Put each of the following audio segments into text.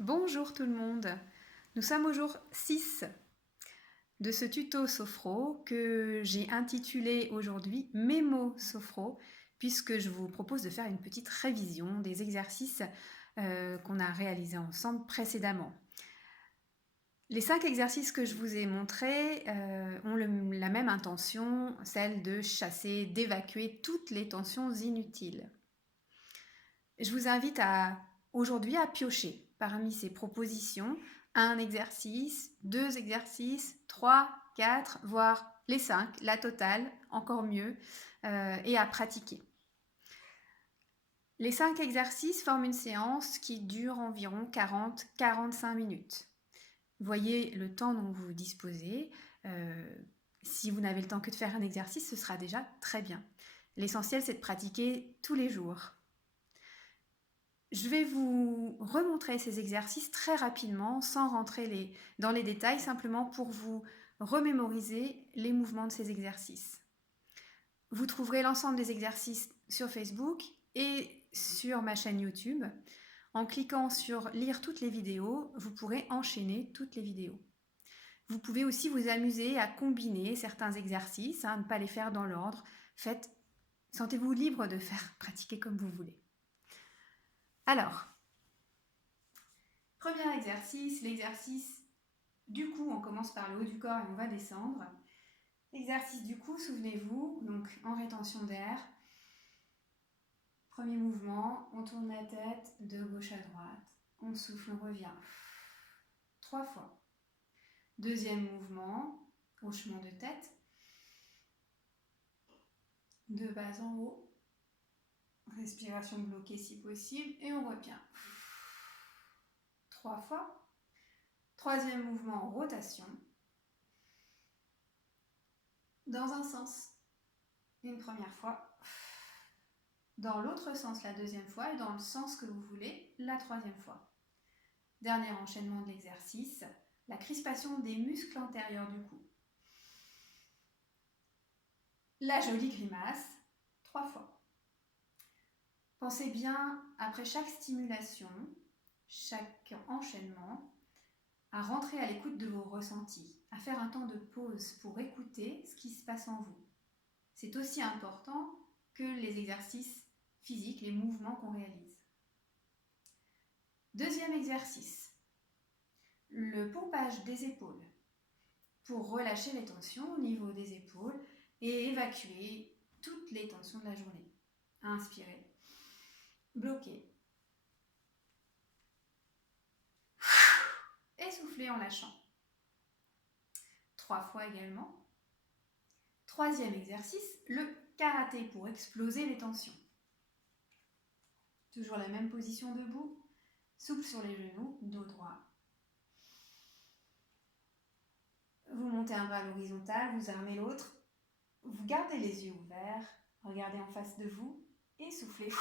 Bonjour tout le monde, nous sommes au jour 6 de ce tuto Sophro que j'ai intitulé aujourd'hui Mémo Sophro puisque je vous propose de faire une petite révision des exercices qu'on a réalisés ensemble précédemment. Les 5 exercices que je vous ai montrés ont la même intention, celle de chasser, d'évacuer toutes les tensions inutiles. Je vous invite aujourd'hui à piocher parmi ces propositions un exercice, 2 exercices, 3, 4, voire les 5, la totale, encore mieux, et à pratiquer. Les 5 exercices forment une séance qui dure environ 40-45 minutes. Voyez le temps dont vous disposez. Si vous n'avez le temps que de faire un exercice, ce sera déjà très bien. L'essentiel, c'est de pratiquer tous les jours. Je vais vous remontrer ces exercices très rapidement, sans rentrer dans les détails, simplement pour vous remémoriser les mouvements de ces exercices. Vous trouverez l'ensemble des exercices sur Facebook et sur ma chaîne YouTube. En cliquant sur « Lire toutes les vidéos », vous pourrez enchaîner toutes les vidéos. Vous pouvez aussi vous amuser à combiner certains exercices, ne pas les faire dans l'ordre. Sentez-vous libre de faire pratiquer comme vous voulez. Alors, premier exercice, l'exercice du cou. On commence par le haut du corps et on va descendre. Exercice du cou, souvenez-vous, donc en rétention d'air. Premier mouvement, on tourne la tête de gauche à droite. On souffle, on revient. 3 fois. Deuxième mouvement, hochement de tête. De bas en haut. Respiration bloquée si possible. Et on revient. 3 fois. Troisième mouvement, rotation. Dans un sens, une première fois. Dans l'autre sens, la deuxième fois. Et dans le sens que vous voulez, la troisième fois. Dernier enchaînement de l'exercice, la crispation des muscles antérieurs du cou. La jolie grimace, 3 fois. Pensez bien, après chaque stimulation, chaque enchaînement, à rentrer à l'écoute de vos ressentis, à faire un temps de pause pour écouter ce qui se passe en vous. C'est aussi important que les exercices physiques, les mouvements qu'on réalise. Deuxième exercice, le pompage des épaules pour relâcher les tensions au niveau des épaules et évacuer toutes les tensions de la journée. Inspirez. Bloquez. Et soufflez en lâchant. 3 fois également. Troisième exercice, le karaté pour exploser les tensions. Toujours la même position debout, souple sur les genoux, dos droit. Vous montez un bras à l'horizontale, vous armez l'autre. Vous gardez les yeux ouverts, regardez en face de vous et soufflez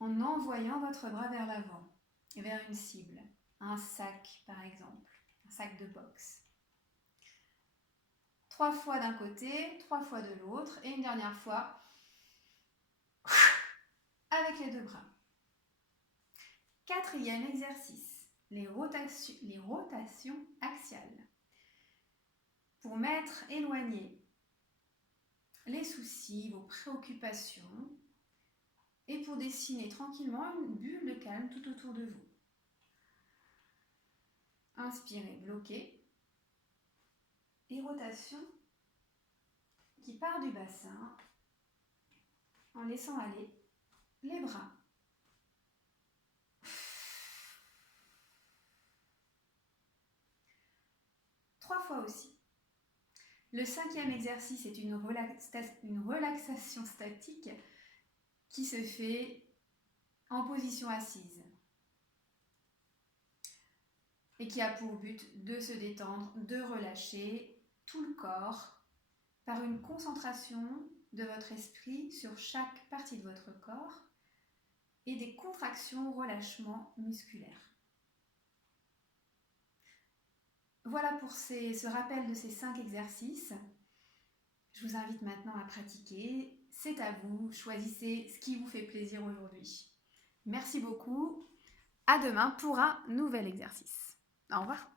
en envoyant votre bras vers l'avant, vers une cible, un sac par exemple, un sac de boxe. 3 fois d'un côté, 3 fois de l'autre et une dernière fois avec les 2 bras. Quatrième exercice, les rotations axiales. Pour mettre, éloigner les soucis, vos préoccupations et pour dessiner tranquillement une bulle de calme tout autour de vous. Inspirez, bloquez. Et rotation qui part du bassin en laissant aller les bras. Trois fois aussi. Le cinquième exercice est une relaxation statique qui se fait en position assise et qui a pour but de se détendre, de relâcher tout le corps par une concentration de votre esprit sur chaque partie de votre corps et des contractions, relâchements musculaires. Voilà pour ce rappel de ces 5 exercices. Je vous invite maintenant à pratiquer. C'est à vous, choisissez ce qui vous fait plaisir aujourd'hui. Merci beaucoup. À demain pour un nouvel exercice. Au revoir.